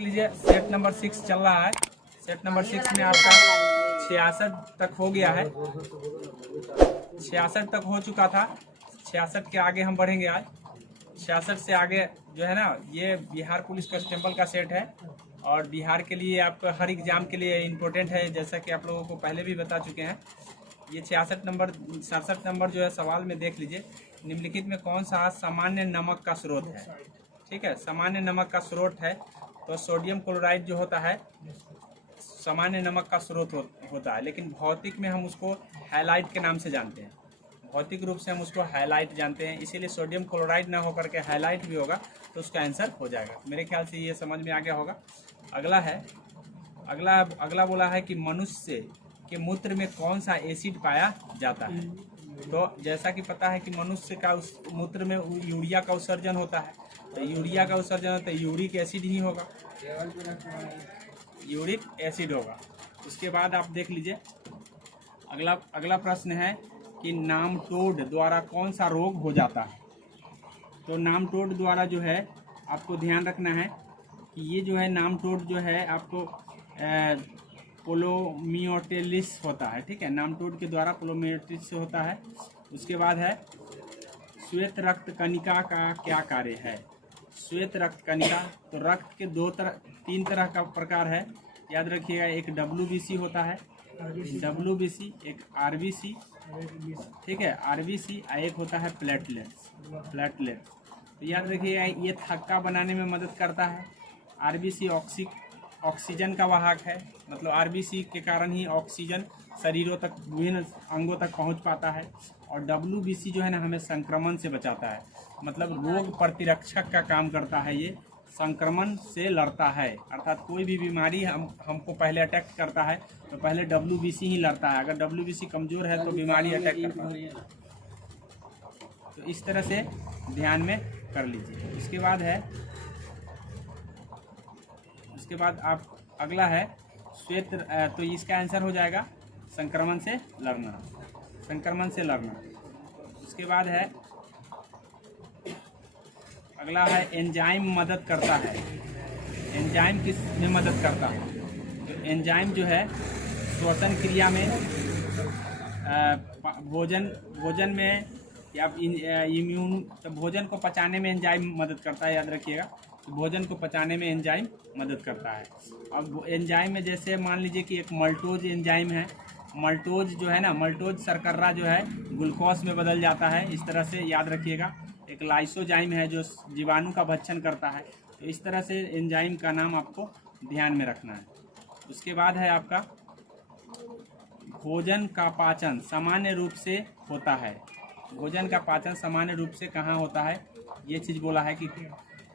लीजिए set number 6 चल रहा है। सेट नंबर 6 में आपका 66 तक हो गया है, 66 तक हो चुका था। 66 के आगे हम बढ़ेंगे आज। 66 से आगे जो है ना, ये बिहार पुलिस कांस्टेबल का सेट है और बिहार के लिए आपका हर एग्जाम के लिए इम्पोर्टेंट है, जैसा कि आप लोगों को पहले भी बता चुके हैं। ये 67 नंबर 67 नंबर जो है सवाल में देख लीजिए, निम्नलिखित में कौन सा सामान्य नमक का स्रोत है। ठीक है, सामान्य नमक का स्रोत है तो सोडियम क्लोराइड जो होता है सामान्य नमक का स्रोत होता है, लेकिन भौतिक में हम उसको हैलाइट के नाम से जानते हैं। भौतिक रूप से हम उसको हैलाइट जानते हैं, इसीलिए सोडियम क्लोराइड ना होकर के हैलाइट भी होगा तो उसका आंसर हो जाएगा। मेरे ख्याल से ये समझ में आ गया होगा। अगला है, अगला बोला है कि मनुष्य के मूत्र में कौन सा एसिड पाया जाता है। तो जैसा कि पता है कि मनुष्य का उस मूत्र में यूरिया का उत्सर्जन होता है, तो यूरिया का उत्सर्जन होता है यूरिक एसिड ही होगा, यूरिक एसिड होगा। उसके बाद आप देख लीजिए अगला प्रश्न है कि नामटोड द्वारा कौन सा रोग हो जाता है। तो नामटोड द्वारा जो है आपको ध्यान रखना है कि ये जो है नामटोड जो है आपको पोलोमियोटिलिस होता है। ठीक है, नामटोड के द्वारा पोलोमियोटिलिस होता है। उसके बाद है श्वेत रक्त कणिका का क्या कार्य है। श्वेत रक्त कणिका, तो रक्त के तीन तरह का प्रकार है, याद रखिएगा। एक WBC होता है, WBC, एक RBC, ठीक है, RBC, एक होता है प्लेटलेट। तो याद रखिएगा ये थक्का बनाने में मदद करता है। RBC ऑक्सीजन का वाहक है, मतलब RBC के कारण ही ऑक्सीजन शरीरों तक, विभिन्न अंगों तक पहुंच पाता है। और WBC जो है ना हमें संक्रमण से बचाता है, मतलब रोग प्रतिरक्षक का काम करता है। ये संक्रमण से लड़ता है, अर्थात कोई भी बीमारी हमको पहले अटैक करता है तो पहले WBC ही लड़ता है। अगर WBC कमज़ोर है तो बीमारी अटैक करता है। तो इस तरह से ध्यान में कर लीजिए। उसके बाद आप अगला है श्वेत, तो इसका आंसर हो जाएगा संक्रमण से लड़ना। उसके बाद है अगला है एंजाइम मदद करता है। एंजाइम किस में मदद करता है? तो एंजाइम जो है श्वसन क्रिया में, भोजन में या इम्यून, तो भोजन को पचाने में एंजाइम मदद करता है, याद रखिएगा। तो भोजन को पचाने में एंजाइम मदद करता है। अब एंजाइम में जैसे मान लीजिए कि एक मल्टोज एंजाइम है। मल्टोज जो है ना, मल्टोज शर्करा जो है ग्लूकोज में बदल जाता है, इस तरह से याद रखिएगा। एक लाइसोजाइम है जो जीवाणु का भक्षण करता है। तो इस तरह से एंजाइम का नाम आपको ध्यान में रखना है। उसके बाद है आपका भोजन का पाचन सामान्य रूप से होता है। भोजन का पाचन सामान्य रूप से कहाँ होता है, ये चीज़ बोला है कि,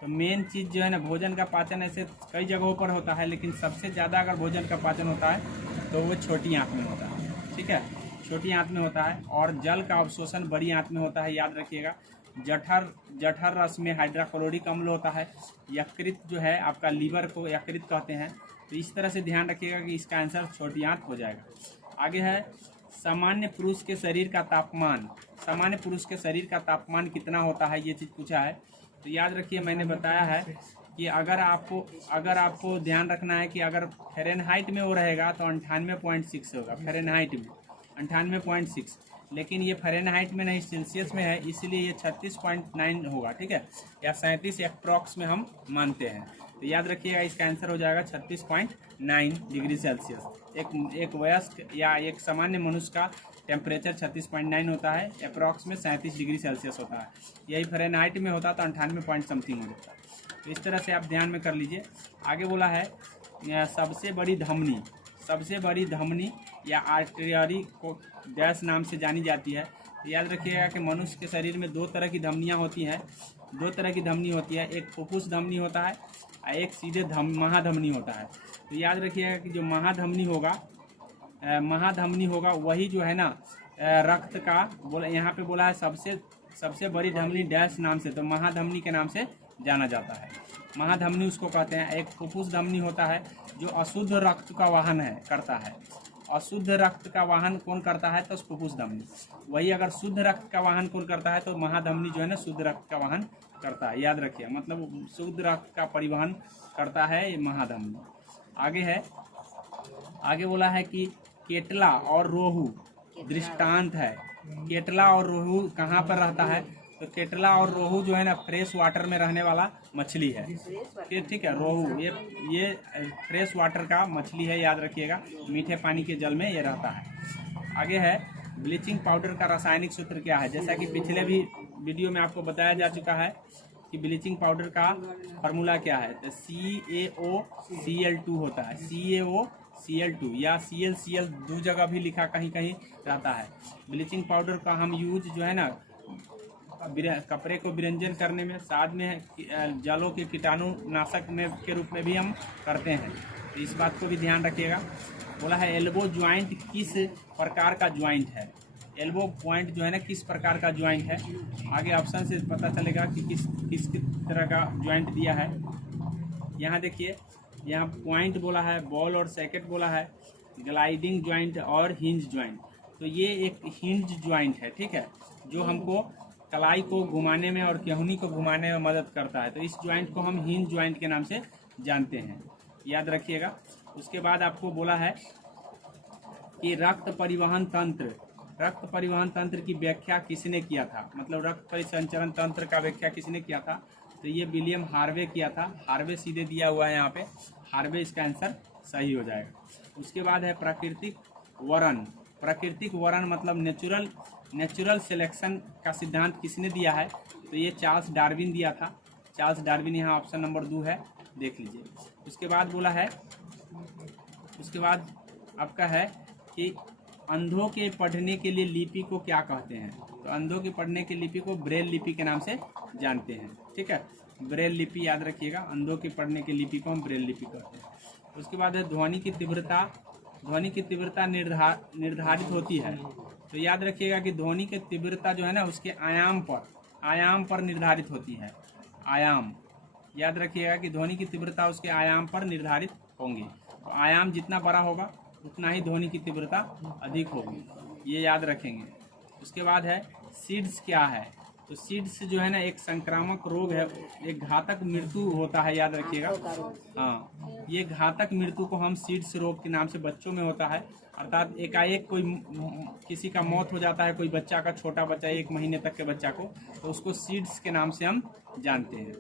तो मेन चीज़ जो है ना, भोजन का पाचन ऐसे कई जगहों पर होता है, लेकिन सबसे ज़्यादा अगर भोजन का पाचन होता है तो वो छोटी आँत में होता है। ठीक है, छोटी आँत में होता है। और जल का अवशोषण बड़ी आँत में होता है, याद रखिएगा। जठर रस में हाइड्रोक्लोरिक अम्ल होता है। यकृत जो है आपका लीवर को यकृत कहते हैं। तो इस तरह से ध्यान रखिएगा कि इसका आंसर छोटी आँत हो जाएगा। आगे है सामान्य पुरुष के शरीर का तापमान। सामान्य पुरुष के शरीर का तापमान कितना होता है, ये चीज़ पूछा है। तो याद रखिए, मैंने बताया है कि अगर आपको ध्यान रखना है कि अगर फ़ारेनहाइट में वो रहेगा तो 98.6 होगा। फ़ारेनहाइट में 98.6, लेकिन ये फ़ारेनहाइट में नहीं, सेल्सियस में है, इसलिए ये 36.9 होगा। ठीक है, या 37 एप्रॉक्स में हम मानते हैं। तो याद रखिएगा इसका आंसर हो जाएगा 36.9 डिग्री सेल्सियस। एक वयस्क या एक सामान्य मनुष्य का टेम्परेचर 36.9 होता है, अप्रॉक्स में 37 डिग्री सेल्सियस होता है। यही फ़ारेनहाइट में होता तो 98 पॉइंट समथिंग हो जाता। तो इस तरह से आप ध्यान में कर लीजिए। आगे बोला है सबसे बड़ी धमनी या आर्टरी को डैश नाम से जानी जाती है। तो याद रखिएगा कि मनुष्य के शरीर में दो तरह की धमनियाँ होती हैं। एक फुफ्फुस धमनी होता है और एक सीधे महाधमनी होता है। तो याद रखिएगा कि जो महाधमनी होगा वही जो है ना रक्त का बोला, यहाँ पे बोला है सबसे बड़ी धमनी डैश नाम से, तो महाधमनी के नाम से जाना जाता है। महाधमनी उसको कहते हैं। एक फुफ्फुस धमनी होता है जो अशुद्ध रक्त का वाहन करता है। अशुद्ध रक्त का वाहन कौन करता है? तो फुफ्फुस धमनी। वही अगर शुद्ध रक्त का वाहन कौन करता है? तो महाधमनी जो है ना शुद्ध रक्त का वाहन करता है, याद रखिए। मतलब शुद्ध रक्त का परिवहन करता है ये महाधमनी। आगे है, आगे बोला है कि केटला और रोहू दृष्टांत है। केटला और रोहू कहाँ पर रहता है? तो केटला और रोहू जो है ना फ्रेश वाटर में रहने वाला मछली है, ठीक है। रोहू ये फ्रेश वाटर का मछली है, याद रखिएगा। मीठे पानी के जल में ये रहता है। आगे है, ब्लीचिंग पाउडर का रासायनिक सूत्र क्या है? जैसा कि पिछले भी वीडियो में आपको बताया जा चुका है कि ब्लीचिंग पाउडर का फॉर्मूला क्या है। तो CaOCl2 होता है। CaOCl2 या ClCl दो जगह भी लिखा कहीं कहीं रहता है। ब्लीचिंग पाउडर का हम यूज जो है ना कपड़े को विरंजन करने में, साथ में जलों के कीटाणु नाशक में के रूप में भी हम करते हैं। तो इस बात को भी ध्यान रखिएगा। बोला है एल्बो ज्वाइंट किस प्रकार का ज्वाइंट है? एल्बो पॉइंट जो है ना किस प्रकार का ज्वाइंट है? आगे ऑप्शन से पता चलेगा कि किस तरह का ज्वाइंट दिया है। यहाँ देखिए, यहाँ पॉइंट बोला है, बॉल और सैकेट बोला है, ग्लाइडिंग ज्वाइंट और हिंज ज्वाइंट। तो ये एक हिंज ज्वाइंट है, ठीक है, जो हमको कलाई को घुमाने में और केहूनी को घुमाने में मदद करता है। तो इस ज्वाइंट को हम हिंज ज्वाइंट के नाम से जानते हैं, याद रखिएगा। उसके बाद आपको बोला है कि रक्त परिवहन तंत्र की व्याख्या किसने किया था? मतलब रक्त परिसंचरण तंत्र का व्याख्या किसने किया था? तो ये विलियम हार्वे किया था। हार्वे सीधे दिया हुआ है यहाँ पे, हार्वे इसका आंसर सही हो जाएगा। उसके बाद है प्राकृतिक वरण मतलब नेचुरल सिलेक्शन का सिद्धांत किसने दिया है? तो ये चार्ल्स डार्विन दिया था। चार्ल्स डार्विन यहाँ ऑप्शन नंबर 2 है, देख लीजिए। उसके बाद बोला है, उसके बाद आपका है कि अंधों के पढ़ने के लिए लिपि को क्या कहते हैं? तो अंधों के पढ़ने की लिपि को ब्रेल लिपि के नाम से जानते हैं, ठीक है। ब्रेल लिपि याद रखिएगा, अंधों के पढ़ने की लिपि को हम ब्रेल लिपि कहते हैं। उसके बाद है ध्वनि की तीव्रता निर्धारित होती है। तो याद रखिएगा कि ध्वनि की तीव्रता जो है ना उसके आयाम पर निर्धारित होती है। आयाम, याद रखिएगा कि ध्वनि की तीव्रता उसके आयाम पर निर्धारित होंगे। तो आयाम जितना बड़ा होगा उतना ही ध्वनि की तीव्रता अधिक होगी, ये याद रखेंगे। उसके बाद है सीड्स क्या है? तो सीड्स जो है ना एक संक्रामक रोग है, एक घातक मृत्यु होता है, याद रखिएगा। हाँ, ये घातक मृत्यु को हम सीड्स रोग के नाम से बच्चों में होता है। अर्थात एकाएक किसी का मौत हो जाता है, कोई बच्चा का, छोटा बच्चा 1 महीने तक के बच्चा को, तो उसको सीड्स के नाम से हम जानते हैं,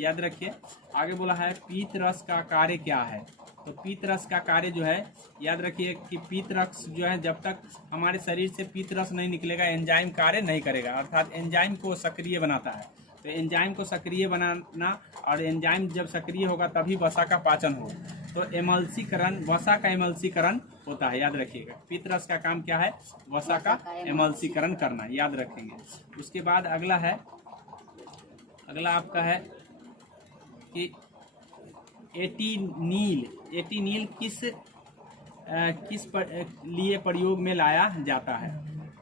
याद रखिए। आगे बोला है पीत रस का कार्य क्या है? तो पीत रस का कार्य जो है, याद रखिए कि पीत रस जो है जब तक हमारे शरीर से पीत रस नहीं निकलेगा एंजाइम कार्य नहीं करेगा, अर्थात एंजाइम को सक्रिय बनाता है। तो एंजाइम को सक्रिय बनाना, और एंजाइम जब सक्रिय होगा तभी वसा का पाचन होगा। तो एमल्सीकरण, वसा का एमल्सीकरण होता है, याद रखिएगा। पीत रस का काम क्या है? वसा का एमल्सीकरण करना, याद रखेंगे। उसके बाद अगला आपका है कि एटीनील किस लिए प्रयोग में लाया जाता है?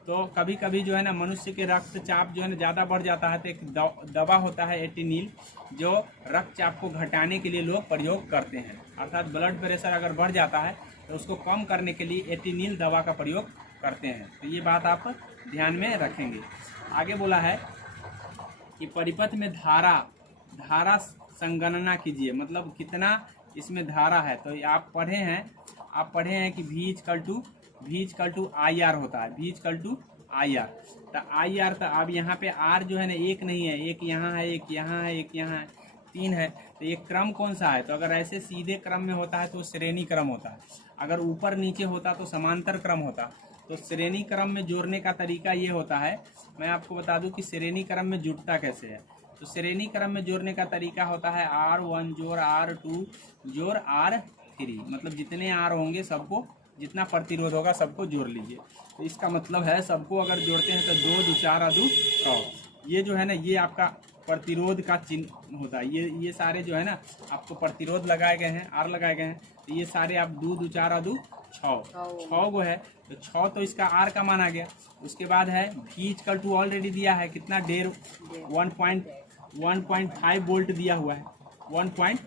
तो कभी कभी जो है ना मनुष्य के रक्तचाप जो है ना ज़्यादा बढ़ जाता है, तो एक दवा होता है एटीनील, जो रक्तचाप को घटाने के लिए लोग प्रयोग करते हैं। अर्थात ब्लड प्रेशर अगर बढ़ जाता है तो उसको कम करने के लिए एटीनील दवा का प्रयोग करते हैं। तो ये बात आप ध्यान में रखेंगे। आगे बोला है कि परिपथ में धारा संगणना कीजिए, मतलब कितना इसमें धारा है। तो आप पढ़े हैं कि V इक्वल टू IR होता है, V इक्वल टू IR। तो IR, तो अब यहाँ पे R जो है ना एक नहीं है, एक यहाँ है, एक यहाँ है, एक यहाँ है, 3 है। तो ये क्रम कौन सा है? तो अगर ऐसे सीधे क्रम में होता है तो श्रेणी क्रम होता है, अगर ऊपर नीचे होता तो समांतर क्रम होता। तो श्रेणी क्रम में जोड़ने का तरीका ये होता है, मैं आपको बता दूं कि श्रेणी क्रम में जुड़ता कैसे है। तो श्रेणी क्रम में जोड़ने का तरीका होता है R1 जोड़ R2 जोड़ R3, मतलब जितने R होंगे सबको, जितना प्रतिरोध होगा सबको जोड़ लीजिए। तो इसका मतलब है सबको अगर जोड़ते हैं तो 2 2 4 2 6। ये जो है ना ये आपका प्रतिरोध का चिन्ह होता है। ये सारे जो है ना आपको प्रतिरोध लगाए गए हैं, R लगाए गए हैं। तो ये सारे आप 2 2 4 2 6 वो है। तो 6 तो इसका R का मान आ गया। उसके बाद है V इक्वल टू ऑलरेडी दिया है, कितना 1.5 वोल्ट दिया हुआ है, 1.5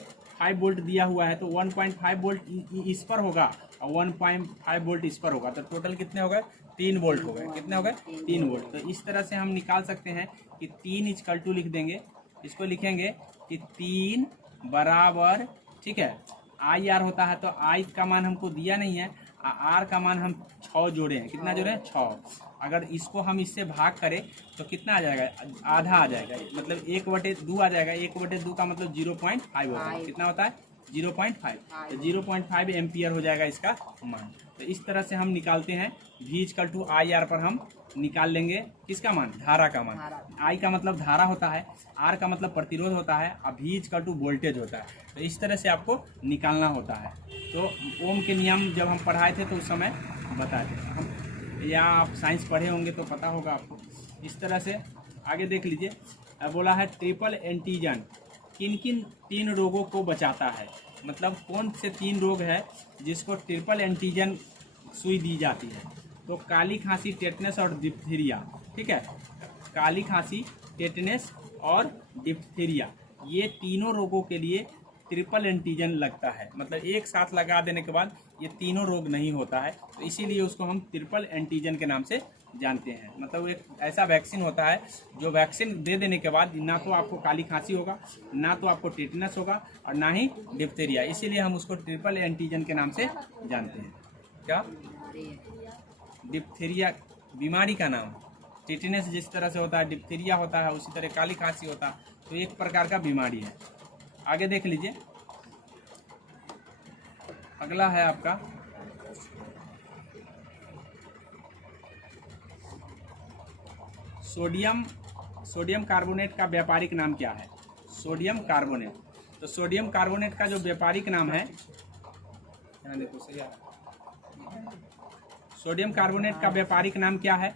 1.5 वोल्ट दिया हुआ है तो 1.5 वोल्ट इस पर होगा और 1.5 वोल्ट इस पर होगा, तो टोटल कितने हो गए? 3 वोल्ट हो गए। कितने हो गए? 3 वोल्ट। तो इस तरह से हम निकाल सकते हैं कि 3 इक्वल टू लिख देंगे, इसको लिखेंगे कि 3 बराबर, ठीक है, आई आर होता है, तो आई का मान हमको दिया नहीं है, आर का मान हम 6 जोड़े हैं। कितना जोड़े हैं? 6। अगर इसको हम इससे भाग करें तो कितना आ जाएगा? आधा आ जाएगा, मतलब 1/2 आ जाएगा। 1/2 का मतलब 0.5 होता है। कितना होता है? 0.5। तो 0.5 एम्पियर हो जाएगा इसका मान। तो इस तरह से हम निकालते हैं। V equal to I R पर हम निकाल लेंगे किसका मान? धारा का मान। आई का मतलब धारा होता है, आर का मतलब प्रतिरोध होता है, और V इक्वल टू वोल्टेज होता है। तो इस तरह से आपको निकालना होता है। तो ओम के नियम जब हम पढ़ाए थे तो उस समय बताए थे हम, या आप साइंस पढ़े होंगे तो पता होगा आपको। इस तरह से आगे देख लीजिए। अब बोला है ट्रिपल एंटीजन किन किन 3 रोगों को बचाता है, मतलब कौन से 3 रोग है जिसको ट्रिपल एंटीजन सुई दी जाती है? तो काली खांसी, टेटनस और डिप्थीरिया। ठीक है, काली खांसी, टेटनस और डिप्थीरिया, ये तीनों रोगों के लिए ट्रिपल एंटीजन लगता है। मतलब एक साथ लगा देने के बाद ये तीनों रोग नहीं होता है, तो इसीलिए उसको हम ट्रिपल एंटीजन के नाम से जानते हैं। मतलब एक ऐसा वैक्सीन होता है जो वैक्सीन दे देने के बाद ना तो आपको काली खांसी होगा, ना तो आपको टेटनस होगा, और ना ही डिप्थीरिया। इसीलिए हम उसको ट्रिपल एंटीजन के नाम से जानते हैं। क्या? डिप्थीरिया बीमारी का नाम, टेटनस जिस तरह से होता है, डिप्थीरिया होता है, उसी तरह काली खांसी होता है, तो एक प्रकार का बीमारी है। आगे देख लीजिए। अगला है आपका सोडियम कार्बोनेट का व्यापारिक नाम क्या है? Sodium carbonate. तो सोडियम कार्बोनेट का जो व्यापारिक नाम है, यहाँ देखो सही है, सोडियम कार्बोनेट का व्यापारिक नाम क्या है?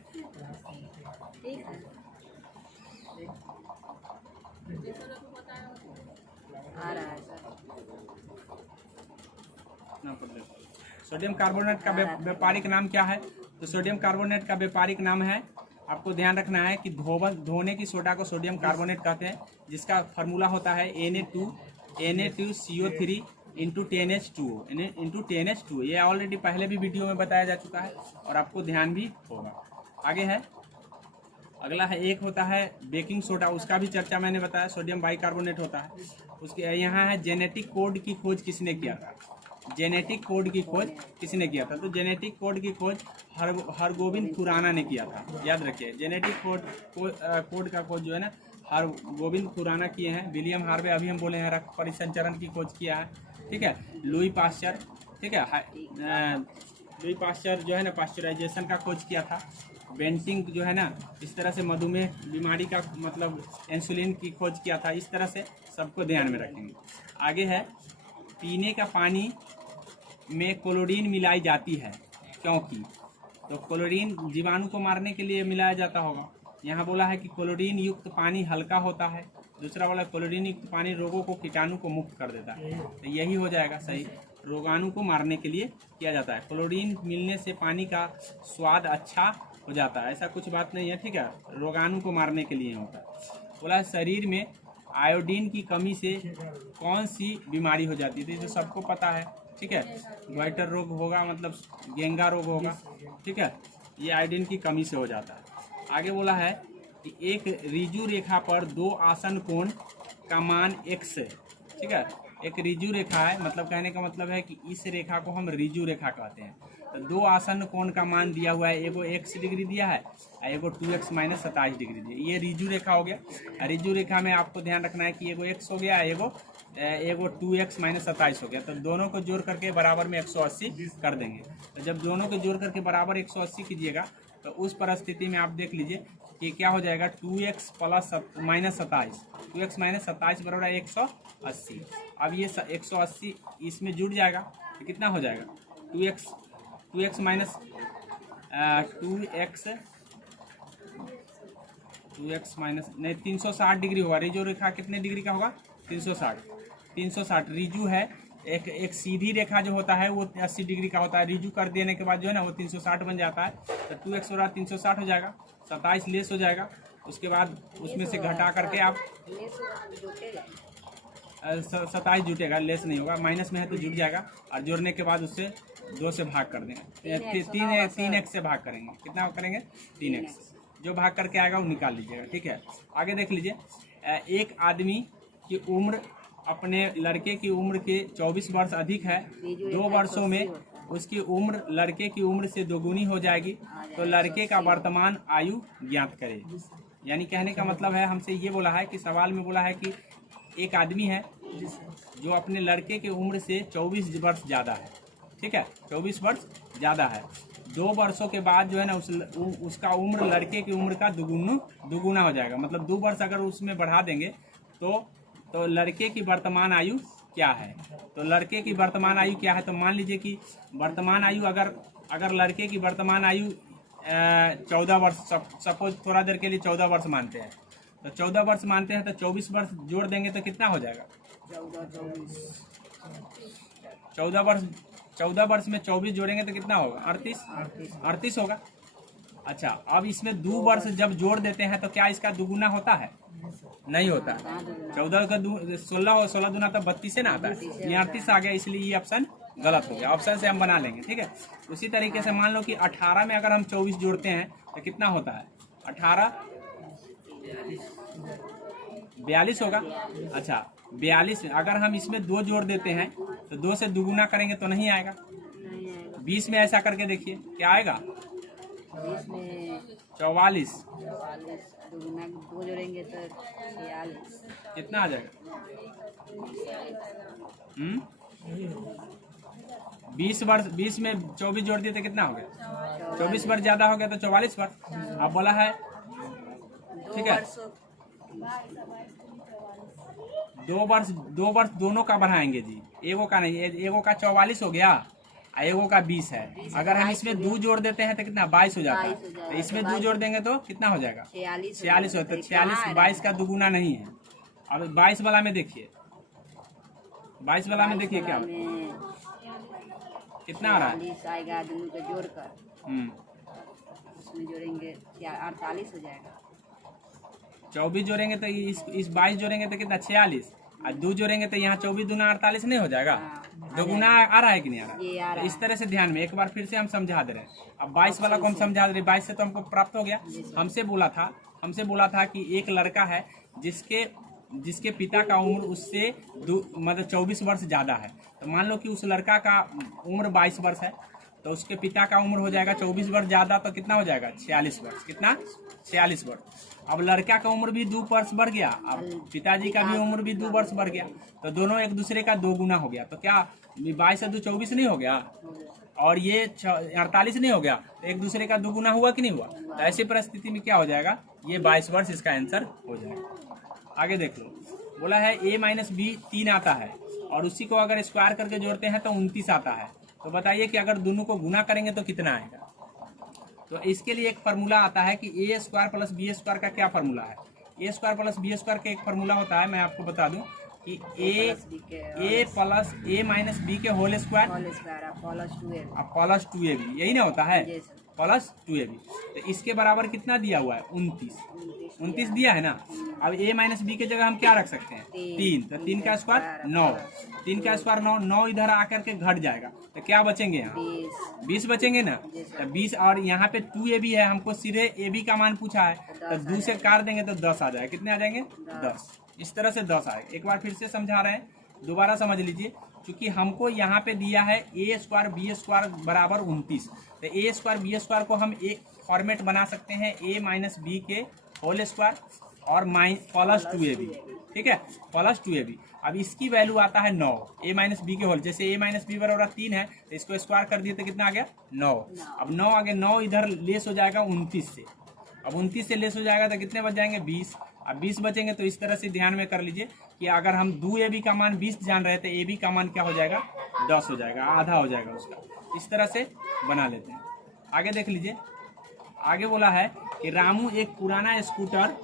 सोडियम कार्बोनेट का व्यापारिक नाम क्या है? तो सोडियम कार्बोनेट का व्यापारिक नाम है, आपको ध्यान रखना है कि धोने की सोडा को सोडियम कार्बोनेट कहते हैं, जिसका फार्मूला होता है Na2CO3 इंटू 10H2O। ये ऑलरेडी पहले भी वीडियो में बताया जा चुका है और आपको ध्यान भी होगा। आगे है, अगला है, एक होता है बेकिंग सोडा, उसका भी चर्चा मैंने बताया, सोडियम बाइकार्बोनेट होता है। उसके यहाँ है जेनेटिक कोड की खोज किसने किया था? जेनेटिक कोड की खोज किसने किया था? तो जेनेटिक कोड की खोज हरगोविंद खुराना ने किया था। याद रखिए, जेनेटिक कोड का खोज जो है ना, हरगोविंद खुराना किए हैं। विलियम हार्वे, अभी हम बोले हैं, रक्त परिसंचरण की खोज किया है। ठीक है, लुई पास्चर, ठीक है, लुई पास्चर जो है ना, पास्चराइजेशन का खोज किया था। बेंटिंग जो है ना, इस तरह से मधुमेह बीमारी का मतलब इंसुलिन की खोज किया था। इस तरह से सबको ध्यान में रखेंगे। आगे है, पीने का पानी में क्लोरीन मिलाई जाती है क्योंकि? तो क्लोरीन जीवाणु को मारने के लिए मिलाया जाता होगा। यहाँ बोला है कि क्लोरीन युक्त पानी हल्का होता है। दूसरा वाला, क्लोरीन युक्त पानी रोगों को, कीटाणु को मुक्त कर देता है। तो यही हो जाएगा सही, रोगाणु को मारने के लिए किया जाता है। क्लोरीन मिलने से पानी का स्वाद अच्छा हो जाता है, ऐसा कुछ बात नहीं है। ठीक है, रोगाणु को मारने के लिए होता है। बोला शरीर में आयोडीन की कमी से कौन सी बीमारी हो जाती है? तो सबको पता है। ठीक है, ग्वाइटर रोग होगा, मतलब गेंगा रोग होगा। ठीक है, ये आयोडीन की कमी से हो जाता है। आगे बोला है कि एक रिजु रेखा पर 2 आसन कोण का मान x है। ठीक है, एक रिजु रेखा है, मतलब कहने का मतलब है कि इस रेखा को हम रिजु रेखा कहते हैं। तो 2 आसन कोण का मान दिया हुआ है, एगो x डिग्री दिया है और एगो 2x - 27 डिग्री दिया। ये रिजु रेखा हो गया। रिजु रेखा में आपको ध्यान रखना है कि एगो x हो गया, एगो 2x - 27 हो गया। तो दोनों को जोड़ करके बराबर में 180 कर देंगे। तो जब दोनों को जोड़ करके बराबर 180 कीजिएगा तो उस परिस्थिति में आप देख लीजिए कि क्या हो जाएगा, 2x - 27, 2x - 27 बराबर 180। अब ये 180 इसमें जुड़ जाएगा तो कितना हो जाएगा, 2x माइनस 2x माइनस नहीं 360 डिग्री होगा। रिजु रेखा कितने डिग्री का होगा? 360 रिजु है। एक सीधी रेखा जो होता है वो 80 डिग्री का होता है। रिजु कर देने के बाद जो है ना वो 360 बन जाता है। तो 2x हो रहा 360 हो जाएगा, 27 लेस हो जाएगा। उसके बाद उसमें से घटा करके आप 27 जुटेगा, लेस नहीं होगा, माइनस में है तो जुट जाएगा और जोड़ने के बाद उससे 2 से भाग कर देंगे, 3x से भाग करेंगे। कितना करेंगे? 3x। जो भाग करके आएगा वो निकाल लीजिएगा, ठीक है। आगे देख लीजिए, एक आदमी की उम्र अपने लड़के की उम्र के 24 वर्ष अधिक है, 2 वर्षों में उसकी उम्र लड़के की उम्र से दोगुनी हो जाएगी, तो लड़के का वर्तमान आयु ज्ञात करें। यानी कहने का मतलब है, हमसे ये बोला है कि सवाल में बोला है कि एक आदमी है जो अपने लड़के की उम्र से 24 वर्ष ज़्यादा है, ठीक है, 24 वर्ष ज़्यादा है। 2 वर्षों के बाद जो है ना उसका उम्र लड़के की उम्र का दुगुना हो जाएगा। मतलब 2 वर्ष अगर उसमें बढ़ा देंगे तो लड़के की वर्तमान आयु क्या है? तो लड़के की वर्तमान आयु क्या है? तो मान लीजिए कि वर्तमान आयु अगर लड़के की वर्तमान आयु 14 वर्ष, सपोज थोड़ा देर के लिए 14 वर्ष मानते हैं, तो 14 वर्ष मानते हैं तो 24 वर्ष जोड़ देंगे तो कितना हो जाएगा? 14 वर्ष में 24 जोड़ेंगे तो कितना होगा? 38 होगा। अच्छा, अब इसमें 2 वर्ष जब जोड़ देते हैं तो क्या इसका दुगुना होता है? नहीं होता। 14 का 16 दूना तो 32 से ना आता है, ये 38 आ गया, इसलिए ये ऑप्शन गलत हो गया। ऑप्शन से हम बना लेंगे, ठीक है। उसी तरीके से मान लो कि 18 में अगर हम 24 जोड़ते हैं तो कितना होता है? 18 42 होगा। अच्छा, 42 अगर हम इसमें 2 जोड़ देते हैं तो 2 से दुगुना करेंगे तो नहीं आएगा। 20 में ऐसा करके देखिए क्या आएगा? 44 2 जोड़ेंगे तो 46। कितना आ जाएगा? 20 में 24 जोड़ दिए तो कितना हो गया? 24 वर्ष ज्यादा हो गया तो 44 वर्ष। अब बोला है, ठीक है, 2 वर्ष दोनों का बढ़ाएंगे जी, एगो का नहीं, एगो का 44 हो गया, एगो का 20 है। अगर हम इसमें 2 जोड़ देते हैं तो कितना? 22 हो जाता है। तो इसमें 2 जोड़ देंगे तो कितना हो जाएगा? 46 होता है। 46 22 का दुगुना नहीं है। अब 22 वाला में देखिए, 22 वाला में देखिए क्या कितना आ रहा है? 46 आएगा, दोनों को जोड़कर उसमें जोड़ेंगे 48 हो जाएगा। 24 जोड़ेंगे तो इस 22 जोड़ेंगे तो कितना? 46 और 2 जोड़ेंगे तो यहाँ 24 दूना 48 नहीं हो जाएगा? दोगुना आ रहा है कि नहीं आ रहा? तो इस तरह से ध्यान में एक बार फिर से हम समझा दे रहे हैं। अब 22 वाला को हम समझा दे रहे, 22 से तो हमको प्राप्त हो गया। हमसे बोला था कि एक लड़का है जिसके पिता का उम्र उससे मतलब 24 वर्ष ज्यादा है। तो मान लो कि उस लड़का का उम्र 22 वर्ष है, तो उसके पिता का उम्र हो जाएगा 24 वर्ष ज्यादा, तो कितना हो जाएगा? 46 वर्ष। कितना? 46 वर्ष। अब लड़का का उम्र भी 2 वर्ष बढ़ गया, अब पिताजी का भी उम्र भी 2 वर्ष बढ़ गया, तो दोनों एक दूसरे का 2 गुना हो गया। तो क्या 22 से 2 24 नहीं हो गया? और ये 48 नहीं हो गया? तो एक दूसरे का 2 गुना हुआ कि नहीं हुआ? तो ऐसी परिस्थिति में क्या हो जाएगा? ये 22 वर्ष इसका आंसर हो जाएगा। आगे देख लो, बोला है a माइनस बी 3 आता है और उसी को अगर स्क्वायर करके जोड़ते हैं तो 29 आता है। तो बताइए कि अगर दोनों को गुना करेंगे तो कितना आएगा? तो इसके लिए एक फार्मूला आता है कि ए स्क्वायर प्लस बी स्क्वायर का क्या फार्मूला है? ए स्क्वायर प्लस बी स्क्वायर का एक फार्मूला होता है, मैं आपको बता दूं कि ए प्लस ए माइनस बी के होल स्क्वायर प्लस 2ab, यही ना होता है, प्लस 2ab। तो इसके बराबर कितना दिया हुआ है? 29 दिया है ना। अब a माइनस बी के जगह हम क्या रख सकते हैं? 3। तो 3 का स्क्वायर 9, 3 का स्क्वायर 9 इधर आकर के घट जाएगा, तो क्या बचेंगे? यहाँ 20 बचेंगे ना। तो 20 और यहाँ पे 2ab है, हमको सीधे ab का मान पूछा है, तो 2 से काट देंगे तो 10 आ जाएगा। कितने आ जाएंगे? 10। इस तरह से 10 आएगा। एक बार फिर से समझा रहे हैं, दोबारा समझ लीजिए। क्योंकि हमको यहाँ पे दिया है a स्क्वायर बी स्क्वायर बराबर 29, तो a स्क्वायर बी स्क्वायर को हम एक फॉर्मेट बना सकते हैं a माइनस बी के होल स्क्वायर और प्लस 2ab, ठीक है, प्लस 2ab। अब इसकी वैल्यू आता है 9, a माइनस बी के होल। जैसे a माइनस बी बराबर 3 है तो इसको स्क्वायर कर दिए तो कितना आ गया? 9। अब 9 आगे, 9 इधर लेस हो जाएगा 29 से। अब 29 से लेस हो जाएगा तो कितने बच जाएंगे? 20। अब 20 बचेंगे तो इस तरह से ध्यान में कर लीजिए कि अगर हम 2ab का मान 20 जान रहे थे, ab का मान क्या हो जाएगा? 10 हो जाएगा, आधा हो जाएगा उसका। इस तरह से बना लेते हैं। आगे देख लीजिए, आगे बोला है कि रामू एक पुराना स्कूटर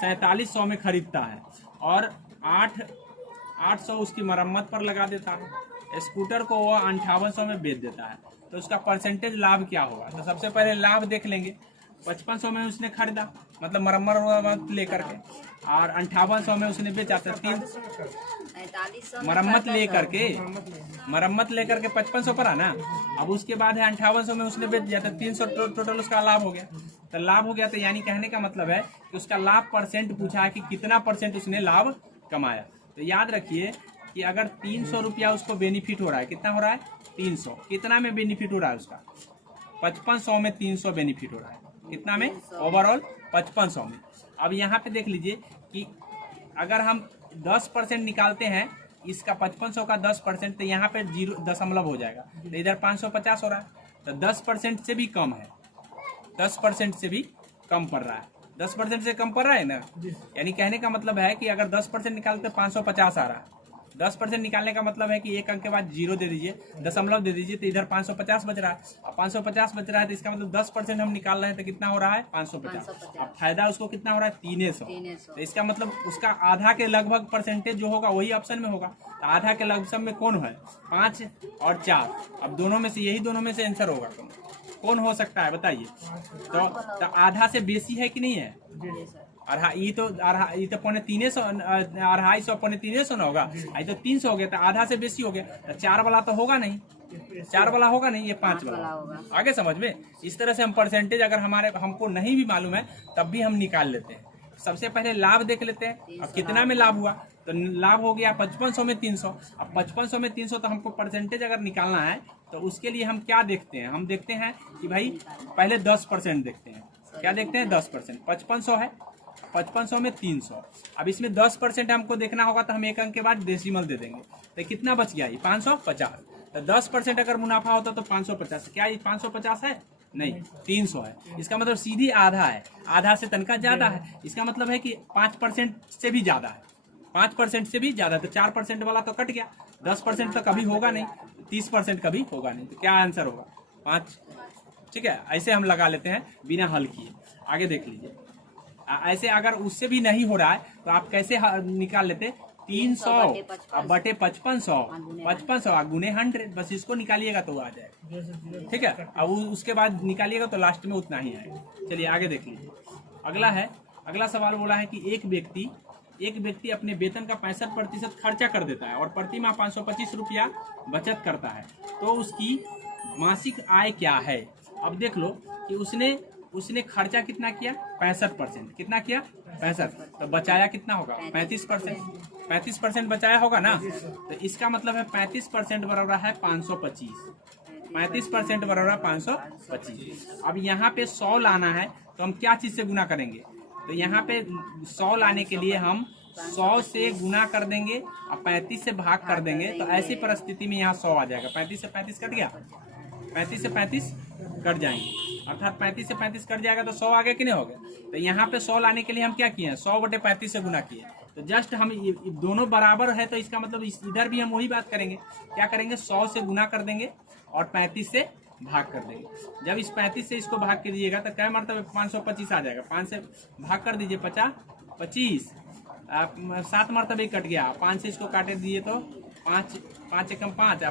4700 में खरीदता है और 800 उसकी मरम्मत पर लगा देता है। स्कूटर को वह 5800 में बेच देता है, तो उसका परसेंटेज लाभ क्या होगा? तो सबसे पहले लाभ देख लेंगे। 5500 में उसने खरीदा, मतलब मरम्मत लेकर के, और 5800 में उसने बेचा। तो 4500 मरम्मत लेकर के 5500 पर ना। अब उसके बाद है 5800 में उसने बेच दिया, तो 300 टोटल उसका लाभ हो गया। तो लाभ हो गया, तो यानी कहने का मतलब है कि उसका लाभ परसेंट पूछा है कि कितना परसेंट उसने लाभ कमाया। तो याद रखिए कि अगर 300 रुपया उसको बेनिफिट हो रहा है, कितना हो रहा है 300, कितना में बेनिफिट हो रहा है उसका 5500 में 300 बेनिफिट हो रहा है, कितना में ओवरऑल 5500 में। अब यहाँ पे देख लीजिए कि अगर हम 10% निकालते हैं इसका 5500 का 10%, तो यहाँ पे 0 हो जाएगा, तो इधर 550 हो रहा है, तो 10% से भी कम है, 10% से भी कम पड़ रहा है, 10% से कम पड़ रहा है ना। यानी कहने का मतलब है कि अगर 10% निकालते 550 आ रहा है, 10% निकालने का मतलब है कि एक अंक के बाद 0 दे दीजिए, दशमलव दे दीजिए, तो इधर 550 बच रहा है। अब 550 बच रहा है तो इसका मतलब 10% हम निकाल रहे हैं, तो कितना हो रहा है 550। अब फायदा उसको कितना हो रहा है 300। तो इसका मतलब उसका आधा के लगभग परसेंटेज जो होगा वही ऑप्शन में होगा। तो आधा के लगभग में कौन है 5 और 4, अब दोनों में से यही दोनों में से आंसर होगा, कौन हो सकता है बताइए। तो आधा से बेसी है कि नहीं है, ये तो 350 250 350 ना होगा, ये तो 300 हो गया, तो आधा से बेसी हो गया, तो 4 वाला तो होगा नहीं, 4 वाला होगा नहीं, ये 5 वाला होगा। आगे समझ में, इस तरह से हम परसेंटेज अगर हमको नहीं भी मालूम है तब भी हम निकाल लेते हैं। सबसे पहले लाभ देख लेते हैं, अब कितना में लाभ हुआ, तो लाभ हो गया 5500 में 300। अब 5500 में 300, तो हमको परसेंटेज अगर निकालना है तो उसके लिए हम क्या देखते हैं, हम देखते हैं कि भाई पहले 10% देखते हैं। क्या देखते हैं 10%, 5500 है, 5500 में 300। अब इसमें 10% हमको देखना होगा, तो हम एक अंक के बाद डेसिमल दे देंगे, तो कितना बच गया ये 550। तो 10% अगर मुनाफा होता तो 550, क्या ये 550 है, नहीं 300 है। इसका मतलब सीधी आधा है, आधा से तनका ज्यादा है। इसका मतलब है कि 5% से भी ज्यादा है, 5% से भी ज्यादा, तो 4% वाला तो कट गया, 10% तो कभी होगा नहीं, 30% कभी होगा नहीं, तो क्या आंसर होगा 5। ठीक है, ऐसे हम लगा लेते हैं बिना हल किए। आगे देख लीजिए, ऐसे अगर उससे भी नहीं हो रहा है तो आप कैसे निकाल लेते, 300 बटे 5500, 5500 गुने 100, बस इसको निकालिएगा तो वो आ जाएगा। ठीक है, अब उसके बाद निकालिएगा तो लास्ट में उतना ही आएगा। चलिए आगे देख लीजिए, अगला सवाल बोला है कि एक व्यक्ति अपने वेतन का 65% खर्चा कर देता है और प्रति माह 525 रुपया बचत करता है, तो उसकी मासिक आय क्या है। अब देख लो कि उसने खर्चा कितना किया 65%, कितना किया 65, तो बचाया कितना होगा 35% बचाया होगा ना। तो इसका मतलब है 35% बराबर है 525, 35% बराबर है 525। अब यहाँ पे 100 लाना है, तो हम क्या चीज से गुना करेंगे, तो यहाँ पे 100 लाने के लिए हम 100 से गुना कर देंगे और 35 से भाग कर देंगे, तो ऐसी परिस्थिति में यहाँ 100 आ जाएगा। 35 से 35 कट गया, 35 से 35 कट जाएंगे, अर्थात 35 से 35 कट जाएगा तो 100 आगे कि नहीं हो गया। तो यहाँ पे 100 लाने के लिए हम क्या किए, 100 बटे 35 से गुना किए। तो जस्ट हम दोनों बराबर है, तो इसका मतलब इधर भी हम वही बात करेंगे, क्या करेंगे 100 से गुना कर देंगे और 35 से भाग कर देंगे। जब इस 35 से इसको भाग कर दीजिएगा तो क्या मतलब 525 आ जाएगा। 5 से भाग कर दीजिए 25, 7 मरतबे कट गया। 5 से इसको काटे दीजिए तो 5 एकम 5,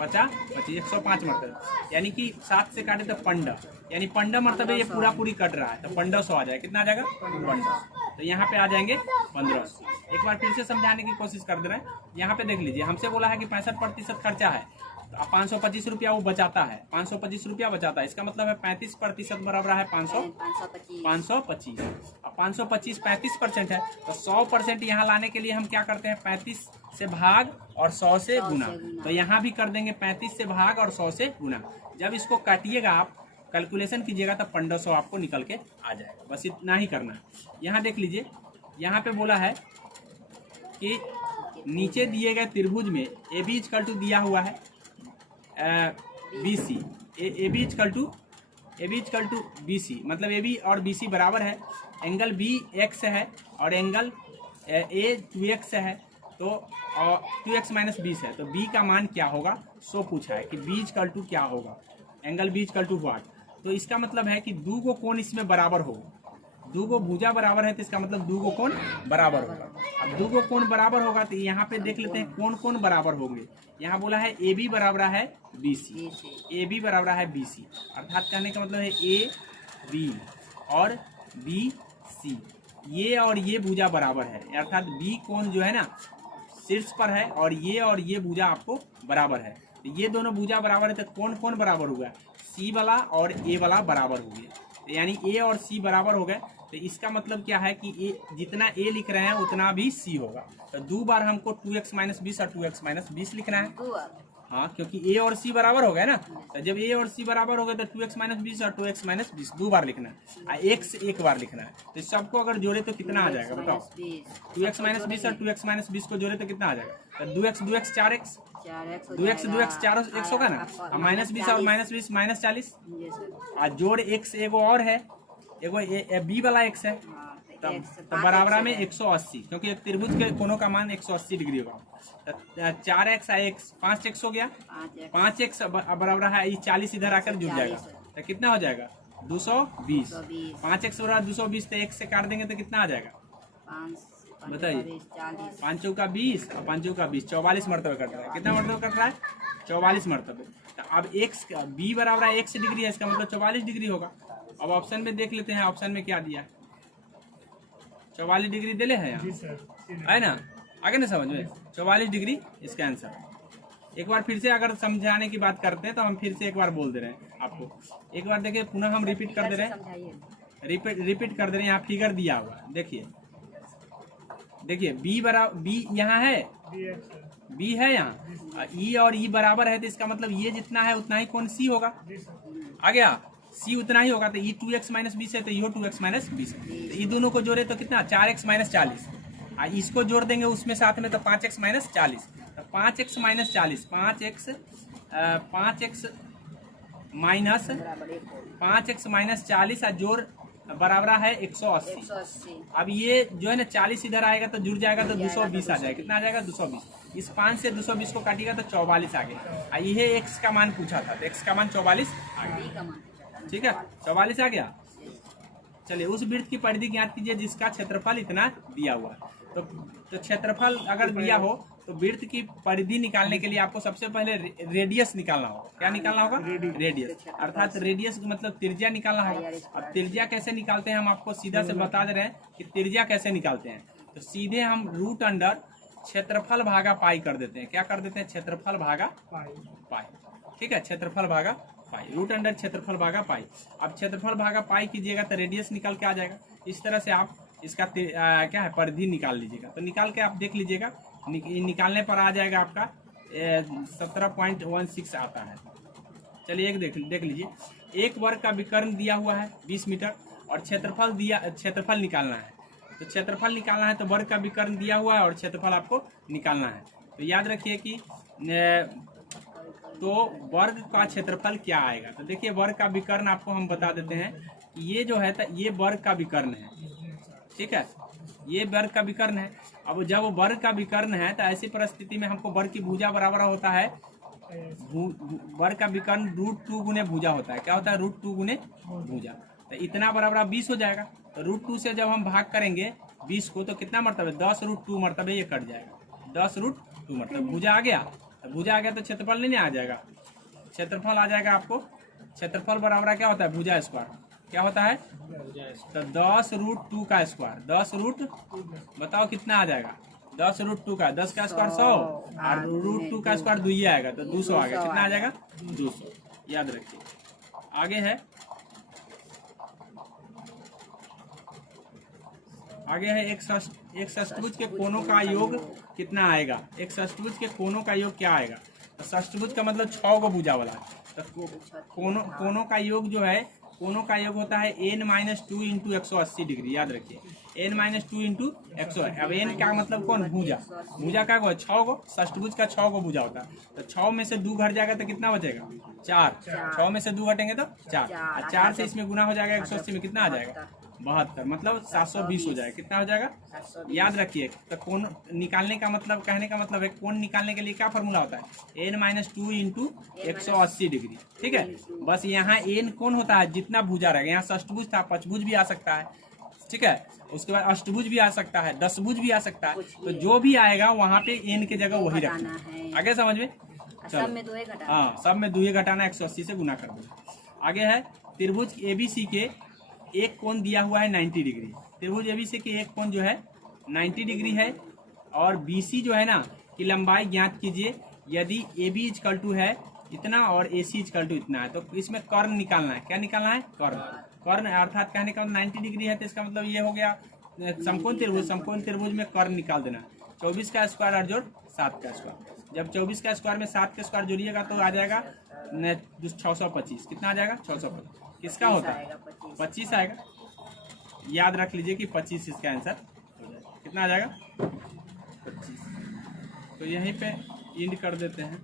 50 25 105 मरतबे, यानी कि 7 से काटे तो 15, यानी 15 मरतबे ये पूरी कट रहा है, तो 1500 आ जाएगा। कितना आ जाएगा 1500, तो यहाँ पे आ जाएंगे 1500। एक बार फिर से समझाने की कोशिश कर दे रहे हैं। यहाँ पे देख लीजिए, हमसे बोला है कि 65% खर्चा है, तो 525 रुपया वो बचाता है, 525 रुपया बचाता है। इसका मतलब है 35% बराबर है 525। अब 525 35% है, तो 100% यहाँ लाने के लिए हम क्या करते हैं 35 से भाग और 100 से गुना। तो यहाँ भी कर देंगे 35 से भाग और 100 से गुना। जब इसको काटिएगा आप कैलकुलेशन कीजिएगा तो 1500 आपको निकल के आ जाएगा। बस इतना ही करना है। यहाँ देख लीजिए, यहाँ पे बोला है कि नीचे दिए गए त्रिभुज में ए बी इक्वल टू दिया हुआ है B C, A B equal to B C, मतलब ए बी और बी सी बराबर है। एंगल बी एक्स है और एंगल ए 2x है, तो 2x माइनस 20 है, तो बी का मान क्या होगा सो पूछा है कि बी इक्वल टू क्या होगा, angle B equal to what. तो इसका मतलब है कि दो गो कोण इसमें बराबर हो, दो गो भुजा बराबर है, तो इसका मतलब दो गो कोण बराबर होगा। अब दो गो कोण बराबर होगा तो यहाँ पे देख लेते हैं कौन कौन बराबर होंगे। यहाँ बोला है ए बी बराबर है बी सी, ए बी बराबर है बी सी, अर्थात कहने का मतलब है ए बी और बी सी, ये और ये भुजा बराबर है, अर्थात बी कोण जो है ना शीर्ष पर है और ये भुजा आपको बराबर है। तो ये दोनों भुजा बराबर है तो कौन कौन बराबर हो गया, सी वाला और ए वाला बराबर हो गया। तो यानी ए और सी बराबर हो गए। तो इसका मतलब क्या है कि ए जितना ए लिख रहे हैं उतना भी सी होगा। तो 2 बार हमको 2x - 20 और 2x - 20 लिखना है। 2 बार। हाँ, क्योंकि ए और सी बराबर हो गए ना। तो जब ए और सी बराबर हो गए तो 2x - 20 और 2x - 20 2 बार लिखना है और x 1 बार लिखना है। तो सबको अगर जोड़े तो कितना आ जाएगा बताओ। 2x - 20 और 2x - 20 को जोड़े तो कितना आ जाएगा। तो 2x 4x 4x होगा ना, और -20 और -20 -40 और जोड़ x एगो और है, एगो बी वाला x है। तब बराबर में 180, क्योंकि एक त्रिभुज के कोनों का मान 180 डिग्री होगा। 4x और x 5x हो गया, 5x बराबर है ये 40 इधर आकर जुड़ जाएगा। तो कितना हो जाएगा 220। 5x बराबर 220, तो x से काट देंगे तो कितना आ जाएगा बताइए। 5 चौका 20 और 5 चौका 20 44 मरतबे कट रहा है। कितना मरतबे कट रहा है 44 मरतबे। तो अब x b बराबर है 1 डिग्री है, इसका मतलब 44 डिग्री होगा। अब ऑप्शन में देख लेते हैं, ऑप्शन में क्या दिया है, 44 डिग्री दिले है यहाँ, है ना, आगे ना समझ में 44 डिग्री इसका आंसर। एक बार फिर से अगर समझाने की बात करते हैं तो हम फिर से एक बार बोल दे रहे हैं आपको, एक बार देखिए पुनः हम रिपीट कर दे रहे हैं, रिपीट कर दे रहे हैं। यहाँ फिगर दिया हुआ है, देखिए बी बराबर बी यहाँ है, बी है यहाँ, ई और ई बराबर है तो इसका मतलब ये जितना है उतना ही कौन सी होगा, आ गया सी उतना ही होगा। तो ई 2x - 20 है तो यो 2x - 20, तो ये दोनों को जोड़े तो कितना 4x - 40, इसको जोड़ देंगे उसमें साथ में तो 5x - 40, तो 5x - 40 5x - 40 और जोड़ बराबर है 180। अब ये जो है ना 40 इधर आएगा तो जुड़ जाएगा तो 220 आ जाएगा। कितना आ जाएगा 220। इस 5 से 220 को काटिएगा तो 44 आ गया। ये x का मान पूछा था तो x का मान 44 आ गया। ठीक है 44 आ गया। चलिए उस वृत्त की परिधि ज्ञात कीजिए जिसका क्षेत्रफल इतना दिया हुआ है। तो क्षेत्रफल अगर दिया हो तो वृत्त की परिधि निकालने के लिए आपको सबसे पहले रेडियस निकालना होगा। क्या निकालना होगा रेडियस, अर्थात रेडियस मतलब त्रिज्या निकालना होगा। अब त्रिज्या कैसे निकालते हैं हम आपको सीधा से बता दे रहे हैं कि त्रिज्या कैसे निकालते हैं। तो सीधे हम रूट अंडर क्षेत्रफल भागा पाई कर देते हैं। क्या कर देते हैं क्षेत्रफल भागा पाई। ठीक है क्षेत्रफल भागा पाई, रूट अंडर क्षेत्रफल भागा पाई। अब क्षेत्रफल भागा पाई कीजिएगा तो रेडियस निकल के आ जाएगा। इस तरह से आप इसका क्या है परिधि निकाल लीजिएगा। तो निकाल के आप देख लीजिएगा, निकालने पर आ जाएगा आपका 17.16 आता है। चलिए एक देख लीजिए। एक वर्ग का विकर्ण दिया हुआ है 20 मीटर और क्षेत्रफल निकालना है। तो क्षेत्रफल निकालना है तो वर्ग का विकर्ण दिया हुआ है और क्षेत्रफल आपको निकालना है। तो याद रखिए कि तो वर्ग का क्षेत्रफल क्या आएगा। तो देखिए वर्ग का विकर्ण आपको हम बता देते हैं कि ये जो है ये वर्ग का विकर्ण है। ठीक है ये वर्ग का विकर्ण है। अब जब वर्ग का विकर्ण है तो ऐसी परिस्थिति में हमको वर्ग की भुजा बराबर होता है वर्ग का विकर्ण √2 गुने भुजा होता है। क्या होता है √2 गुने भुजा। तो इतना बराबर 20 हो जाएगा। तो √2 से जब हम भाग करेंगे 20 को तो कितना मरतबे 10 √2 मरतबे ये कट जाएगा। 10 √2 मरतबे भुजा आ गया। तो भुजा आ गया तो क्षेत्रफल नहीं आ जाएगा। क्षेत्रफल आ जाएगा आपको। क्षेत्रफल बराबर क्या होता है भुजा स्क्वायर। क्या होता है तो 10 √2 का स्क्वायर। 10 रूट बताओ कितना आ जाएगा 10 √2 का 10 का स्क्वायर 100 और √2 का स्क्वायर 2 आएगा तो 200 आ गया। कितना आ जाएगा 200। याद रखिए। आगे है एक षष्ठभुज के कोनों का योग कितना आएगा। एक षष्ठभुज के कोनों का योग क्या आएगा। तो षष्ठभुज का मतलब 6 गो भुजा वाला है। तो कोनों का योग जो है कोनों का योग होता है n - 2 × 180 डिग्री। याद रखिए n - 2 × 180। अब n का मतलब कौन भुजा। भुजा का 6 गो षष्ठभुज का 6 गो भुजा होता है। तो 6 में से 2 घट जाएगा तो कितना बचेगा 4। 6 में से 2 घटेंगे तो 4 और 4 से इसमें गुना हो जाएगा 180 में कितना आ जाएगा 72 मतलब 720 हो जाएगा। कितना हो जाएगा याद रखिए। तो कोण निकालने का मतलब कहने का मतलब है कोण निकालने के लिए क्या फॉर्मूला होता है n - 2 × 180 डिग्री। ठीक है बस यहाँ n कोण होता है जितना भुजा रहेगा। यहाँ षष्ठभुज था पंचभुज भी आ सकता है। ठीक है उसके बाद अष्टभुज भी आ सकता है 10भुज भी आ सकता है। तो जो भी आएगा वहाँ पे n के जगह वही रखना है। आगे समझ में हाँ सब में 2 घटाना 180 से गुना कर देना। आगे है त्रिभुज ABC के एक कोण दिया हुआ है 90 डिग्री, त्रिभुज एबीसी के एक कोण जो है 90 डिग्री है, और बीसी जो है ना की लंबाई ज्ञात कीजिए। यदि ए बी इजकल टू है इतना और ए सी इजकल टू इतना है, तो इसमें कर्ण निकालना है। क्या निकालना है? कर्ण। कर्ण अर्थात कहने का 90 डिग्री है, तो इसका मतलब ये हो गया समकोण त्रिभुज। समकोण त्रिभुज में कर्ण निकाल देना। 24 का स्क्वायर और जोड़ 7 का स्क्वायर। जब 24 का स्क्वायर में 7 का स्क्वायर जोड़िएगा तो आ जाएगा 625। कितना आ जाएगा? 625। किसका होता है? 25 आएगा। याद रख लीजिए कि 25 इसका आंसर हो जाएगा। कितना आ जाएगा? 25। तो यहीं पे इंड कर देते हैं।